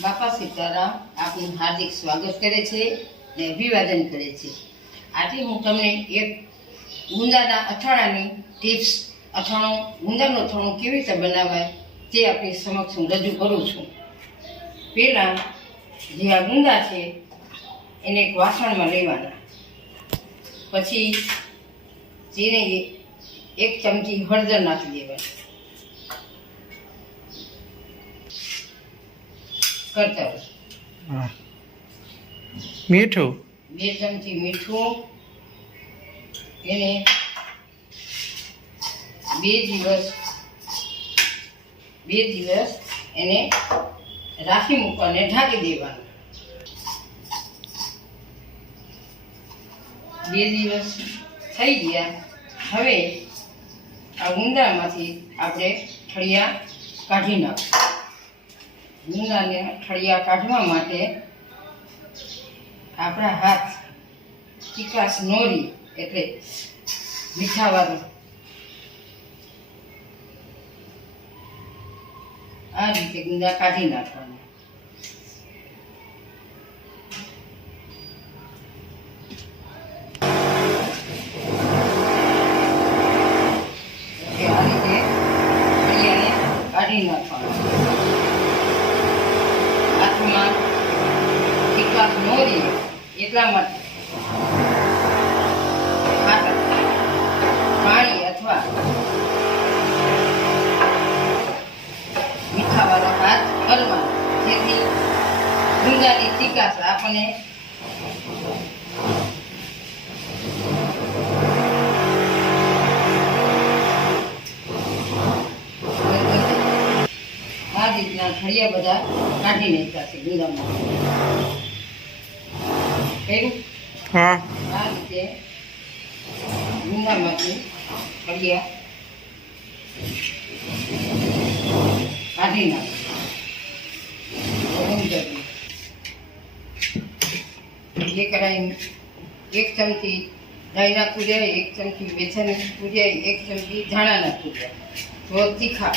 બાપા સીતારામ આપનું હાર્દિક સ્વાગત કરે છે અને અભિવાદન કરે છે. આજે હું તમને એક ગુંદાના અથાણાની ટિપ્સ, ગુંદાનું અથાણું કેવી રીતે બનાવાય તે આપણી સમક્ષ હું રજૂ કરું છું. પહેલાં જે આ ગુંદા છે એને એક વાસણમાં લેવાના, પછી તેને 1 ચમચી હળદર નાખી દેવાની. કરતા મીઠું 2 ચમચી મીઠું, એને 2 દિવસ એને રાખી મૂકવાને ઢાંકી દેવાનું. 2 દિવસ થઈ ગયા. હવે આ ગુંદામાંથી આપણે ઠળિયા કાઢી નાખીશું. ગુંદાને ઠળિયા કાઢવા માટે આપણા હાથ ચીકાશ નોરી એટલે મીઠાવાળું આ રીતે ગુંદા કાઢી નાખવાના. આ રીતે ઠળિયાને કાઢી નાખવાના. હાથમાં ચીકાશ નોરી એટલા માટે પાણી અથવા મીઠાવાળો હાથ કરવાનો, જેથી ગુંદાની ચીકાશ આપણને આ રીતના ઠળિયા બધા કાઢી નાખ્યા છે ગુંદામાં. હા, આ રીતે ગુંદામાંથી ઠળિયા કાઢી નાખો. એ કઢાઈ 1 ચમચી રાઈ નાખવું જાય, 1 ચમચી બેસન નાખવું જાય, 1 ચમચી ધાણા નાખવું જાય. તો તીખા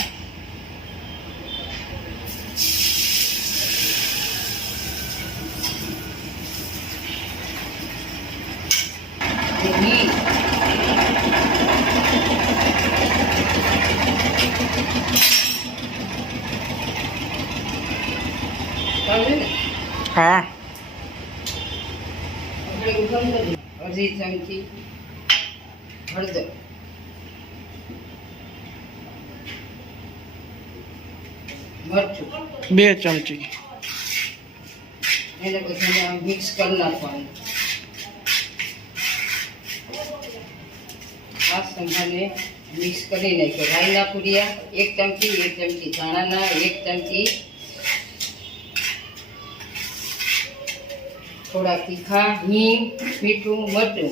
હા, અડધી ચમચી હળદર, મરચું 2 ચમચી. એને બધાને મિક્સ કરી નાખવાનું. આ સંભાળને મિક્સ કરી નાખ્યો. રાઈના પૂરિયા 1 ચમચી, 1 ચમચી ધાણાના, 1 ચમચી થોડા તીખા, હિંગ, મીઠું, મરચું.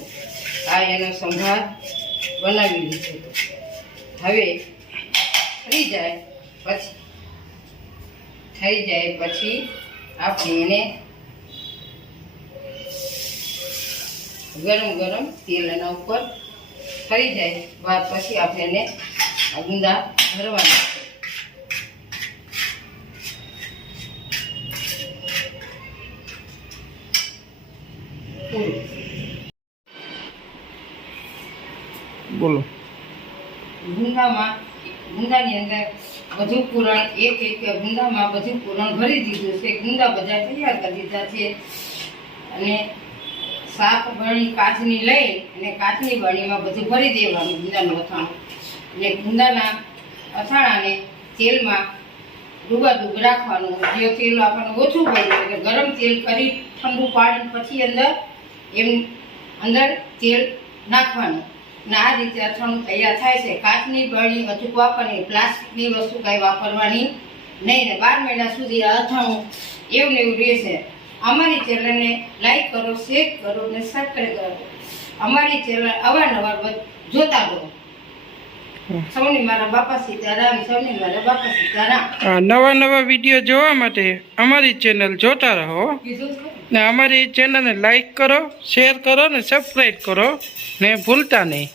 આ એનો સંભાર બનાવી લીધો. હવે થઈ જાય પછી આપણે એને ગરમ તેલ એના ઉપર થઈ જાય બાદ પછી આપણે એને આ ગુંદા ભરવાના. બોલો. ગુંદાની અંદર બધું પૂરણ એક ગુંદામાં બધું પૂરણ ભરી દીધું છે. ગુંદા બધા તૈયાર કરી દીધા છે. અને શાક બરણી કાચની લઈ અને કાચની બરણીમાં બધું ભરી દેવાનું ગુંદાનું અથાણું. અને ગુંદાના અથાણાને તેલમાં ડૂબાડૂબ રાખવાનું. જે તેલ આપણને ઓછું પડ્યું એટલે ગરમ તેલ કરી ઠંડુ પાડી પછી અંદર તેલ નાખવાનું. અને આ રીતે અથાણું તૈયાર થાય છે. કાચની બરણી અચૂક વાપરવાની, પ્લાસ્ટિકની વસ્તુ કાંઈ વાપરવાની નહીં. ને 12 મહિના સુધી આ અથાણું એવું ને એવું રહેશે. અમારી ચેનલને લાઈક કરો, શેર કરો અને સબસ્ક્રાઈબ કરો. અમારી ચેનલ અવારનવાર જોતા રહો. સૌને મારા બાપા સીતારામ, સૌને મારા બાપા સીતારામ. નવા વિડીયો જોવા માટે અમારી ચેનલ જોતા રહો ને અમારી ચેનલને લાઈક કરો, શેર કરો ને સબસ્ક્રાઈબ કરો ને ભૂલતા નહીં.